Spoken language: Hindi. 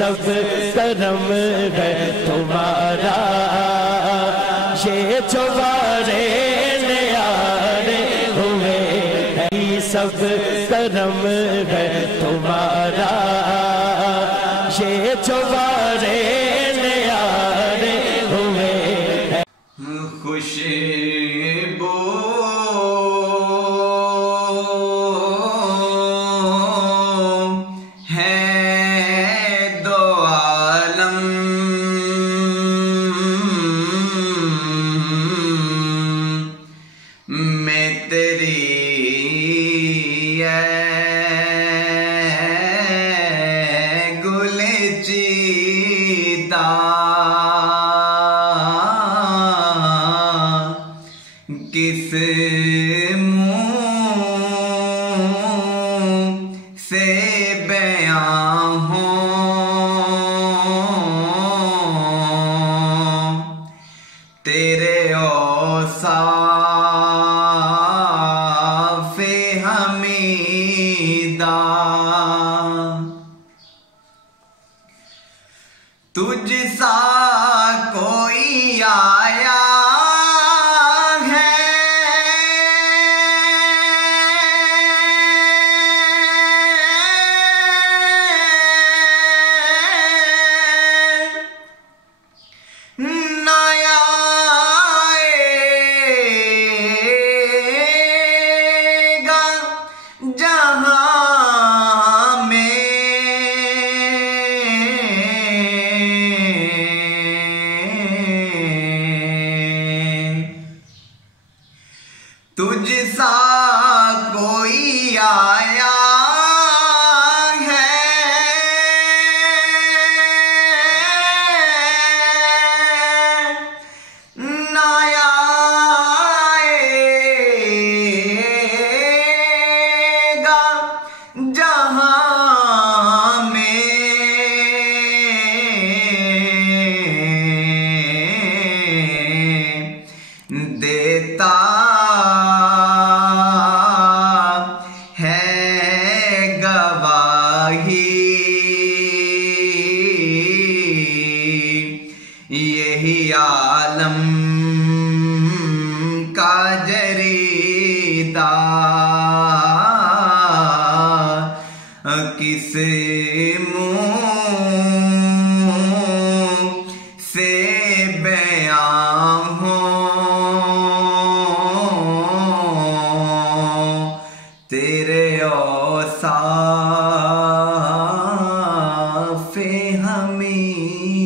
सब करम है तुम्हारा, ये जो वारे न्यारे हुए हैं सब करम है तुम्हारा, ये जो वारे न्यारे हुए हैं। खुशबू है दो आलम, मैं तेरी गुलचीता, किस मुँह से बयां हो तेरे औसाफ़े हमीदा। तुझ सा कोई आया है, न आएगा जहाँ में तुझ सा कोई आया है, न आएगा जहाँ में देता यही आलम का जरीदा, किस मुँह से बयां हो तेरे औसाफ़े हमीदा।